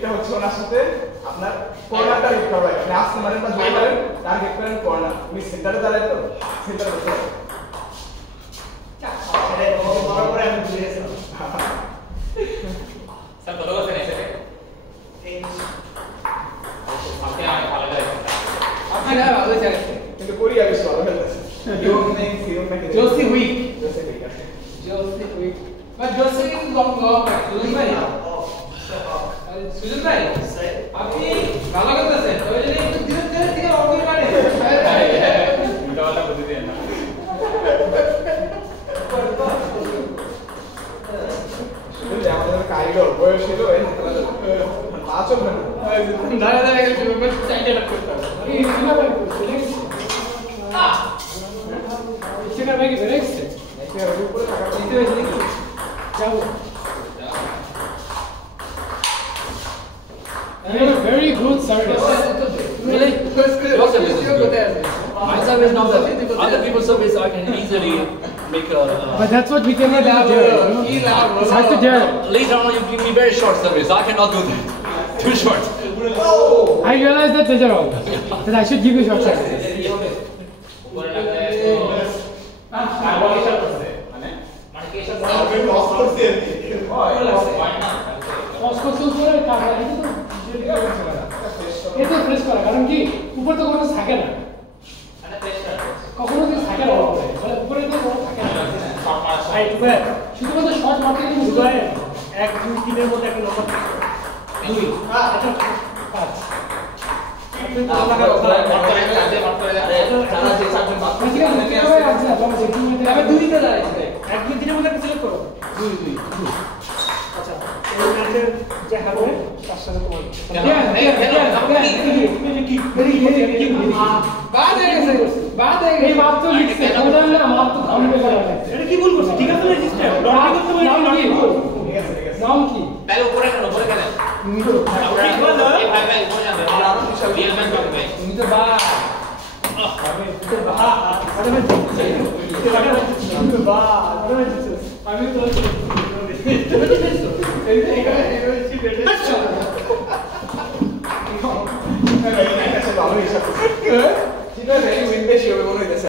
ট্রিকটা হচ্ছে ওনার সাথে আপনার কর্নারটা লিখতে হবে মানে আসতে মারেন বা জয় করেন টার্গেট করেন কর্নার তুমি সেন্টারে দাঁড়ায় তো সেন্টারে বসে বরাবর আমি বুঝে গেছি স্যার কত বছর এসে আপনি আমি ভালো লাগে আপনি না ভালো জানেন কিন্তু কোরিয়া বেশ ভালো খেলতেছে সিওম নাকি Josie weak. জোসে ঠিক আছে Josie weak. But Josie is long. Sujan bhai. Sujan bhai. আপনি ভালো করতেছেন ওই জন্য একটু ধীরে ধীরে ধীরে অঙ্কন করেন এটা वाला বুঝি দেন না শুনলে আমাদের কারিগর বয়স ছিল এই পাঁচও না দাঁড়া দাঁড়া গেল বাস চাইটা রাখতে হবে এই সুজন ভাই চিনা ভাই কি বেরেছে এর উপরে টাকা দিতে হয়েছে নাকি যাও You have a very good service. Really? Your service is good. My service now that other people's service I can easily make a. But that's what we cannot do. It's hard to do. Later on you give me very short service. I cannot do that. Too short. I realize that later on. That I should give you short service. উপরে লাগলে আর বলি সব করতে মানে কি সব আমি loss করছি হয় না Oscar super কাজ আছে তো এটা প্রেস করা কারণ কি উপর তো কোনো থাকে না মানে প্রেসার কখনো কি থাকে না মানে উপরে তো কোনো থাকে না সব মাস আই উপরে শুধুমাত্র শর্ট মারতে কিন্তু বুঝতে পারে 1 2 3 এর মধ্যে একটা নম্বর থাকে 2 এটা 5 আপনি তো লাগা কথা যারা যে চারজন বাদ ঠিক আছে কিভাবে আছে তোমরা যে তুমি আমি 2 দিতে দাঁড়াইছি 1 2 3 এর মধ্যে একটা সিলেক্ট করো 2 আচ্ছা এই ম্যাচের যে হবে তার সাথে তোমার এই মাপ তো লিখছে বোঝান না মাপ তো থামবে না এটা কি ভুল করছে ঠিক আছে না সিস্টেম লটারি করতে পারি নাম কি ঠিক আছে নাম কি তাহলে উপরে কেন তুমি তো এই ভাই ভাই উপরে যাবে রিয়েল ম্যান করবে তুমি তো বা আমি তো ভালো হিসাব ঠিক আছে উইন বেশি হবে মনে হইতেছে